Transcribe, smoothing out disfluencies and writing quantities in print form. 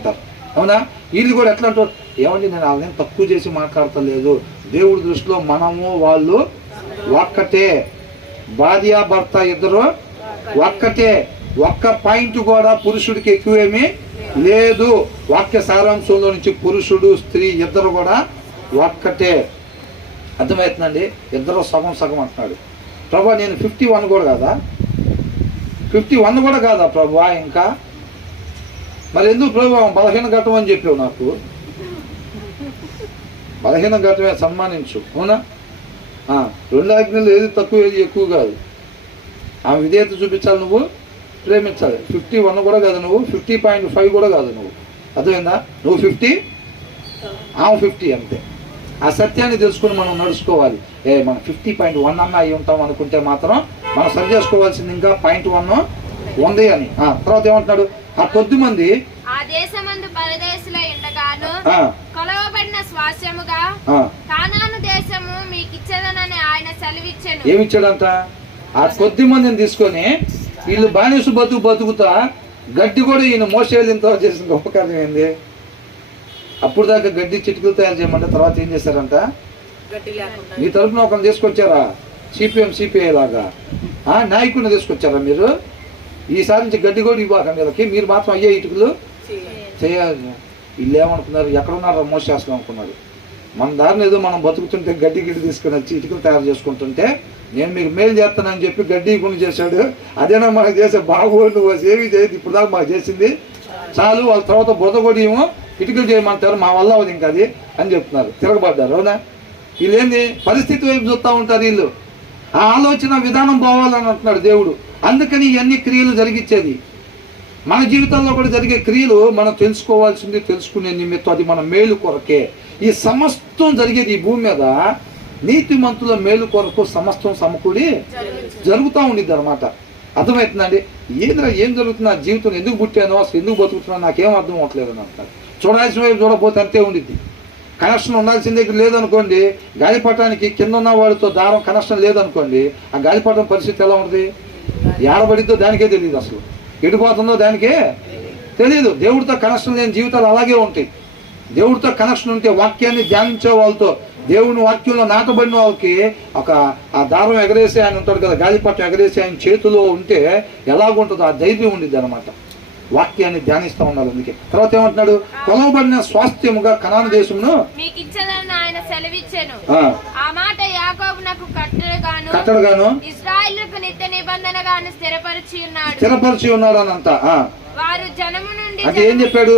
అంటారు. అవునా? వీళ్ళు కూడా ఎట్లా అంటారు, ఏమండి నేను వాళ్ళని తక్కువ చేసి మాట్లాడతలేదు, దేవుడి దృష్టిలో మనము వాళ్ళు ఒక్కటే, భార్య భర్త ఇద్దరు ఒక్కటే, ఒక్క పాయింట్ కూడా పురుషుడికి ఎక్కువేమీ లేదు. వాక్య సారాంశంలో నుంచి పురుషుడు స్త్రీ ఇద్దరు కూడా ఒక్కటే. అర్థమవుతుందండి? ఇద్దరు సగం సగం అంటున్నాడు. ప్రభా నేను 51 కూడా కాదా, 51 కూడా కాదా ప్రభా? ఇంకా మరి ఎందుకు ప్రభా బలహీన ఘట్టం అని చెప్పావు? నాకు బలహీన ఘట్టమే సన్మానించు. అవునా? 2 ఆజ్ఞలు ఏది తక్కువ ఏది ఎక్కువ కాదు. ఆమె విధేయత చూపించాలి, నువ్వు ప్రేమించాలి. 51 కూడా కాదు నువ్వు, 50.5 కూడా కాదు నువ్వు. అర్థమైందా? నువ్వు 50, ఆమె 50 అంతే. ఆ సత్యాన్ని తెలుసుకుని మనం నడుచుకోవాలి. మనం 50.1 అన్న అయి ఉంటాం అనుకుంటే మాత్రం మనం సరి చేసుకోవాల్సింది ఇంకా 0.1 ఉంది అని. తర్వాత ఏమంటున్నాడు, ఆ కొద్ది మంది ఆ దేశమందు పరదేశులై ఉండగాను కొలవబడిన స్వాస్యముగా కానాను దేశము మీకు ఇచ్చేదనని ఆయన సెలవిచ్చెను. ఏమిచ్చాడంట? ఆ కొద్ది మందిని తీసుకొని వీళ్ళు బానిస బతుకుతా గడ్డి కూడా ఈయన మోసేళ్ళింత చేసిన గొప్ప కారణం ఏంది? అప్పుడు దాకా గడ్డి చిటుకులు తయారు చేయమంటే తర్వాత ఏం చేశారంట? మీ తరఫున ఒకరిని తీసుకొచ్చారా? సిపిఐ లాగా నాయకుడిని తీసుకొచ్చారా మీరు? ఈసారి నుంచి గడ్డి కూడా ఇవ్వకండి వీళ్ళకి, మీరు మాత్రం అయ్యే ఇటుకలు చేయాలి. వీళ్ళు ఏమనుకున్నారు, ఎక్కడున్నారో మోసేస్తాం అనుకున్నారు. మన దారిని ఏదో మనం బతుకుతుంటే గడ్డి తీసుకుని వచ్చి ఇటుకలు తయారు చేసుకుంటుంటే నేను మీకు మేలు చేస్తానని చెప్పి గడ్డి గుణి చేశాడు. అదేనా మనకు చేసే బాగోడు, ఏమీ చేయదు ఇప్పుడు దాకా మాకు చేసింది చాలు. వాళ్ళ తర్వాత బురద కూడా ఏమో ఇటుకలు చేయమంటారు, మా వల్ల అవుతుంది ఇంకా అది అని చెప్తున్నారు. తిరగబడ్డారు. అవునా? వీళ్ళేంది పరిస్థితి వైపు చూస్తూ ఉంటారు. వీళ్ళు ఆ ఆలోచన విధానం పోవాలని అంటున్నాడు దేవుడు. అందుకని ఇవన్నీ క్రియలు జరిగించేది. మన జీవితంలో కూడా జరిగే క్రియలు మనం తెలుసుకోవాల్సింది, తెలుసుకునే నిమిత్తం అది మన మేలు కొరకే. ఈ సమస్తం జరిగేది ఈ భూమి మీద నీతిమంతుల మేలు కొరకు సమస్తం సమకూడి జరుగుతూ ఉండిద్ది అనమాట. అర్థమవుతుందండి? ఏం జరుగుతుంది, ఆ జీవితం ఎందుకు పుట్టానో అసలు ఎందుకు బతుకుతున్నానో నాకేం అర్థం అవ్వట్లేదు అని అంటారు. చూడాల్సిన వైపు చూడకపోతే అంతే ఉండిద్ది. కనెక్షన్ ఉండాల్సిన దగ్గర లేదనుకోండి, గాలిపటానికి కింద ఉన్న వాడితో దారం కనెక్షన్ లేదనుకోండి, ఆ గాలిపటం పరిస్థితి ఎలా ఉంటుంది? ఏడబడిద్దో దానికే తెలియదు, అసలు ఎడిపోతుందో దానికే తెలియదు. దేవుడితో కనెక్షన్ లేని జీవితాలు అలాగే ఉంటాయి. దేవుడితో కనెక్షన్ ఉంటే, వాక్యాన్ని ధ్యానించే వాళ్ళతో, దేవుని వాక్యంలో నాటబడిన వాళ్ళకి ఆ దారం ఎగరేసి ఆయన ఉంటాడు కదా, గాలిపటం ఎగరేసి ఆయన చేతిలో ఉంటే ఎలాగుంటుందో ఆ ధైర్యం ఉండిద్ది అనమాట. వాక్యాన్ని ధ్యానిస్తూ ఉండాలి. అందుకే తర్వాత ఏమంటున్నాడు, కొలవబడిన స్వాస్థ్యముగా కనాను దేశమును మీకు ఇచ్చేదని ఆయన సెలవిచ్చెను. ఆ మాట యాకోబునకు కట్టడగాను ఇశ్రాయేలుకు నిత్య నిబంధనగాను స్థిరపరిచి ఉన్నాడు అని అంతా. వారు జనము నుండి అంటే ఏం చెప్పాడు?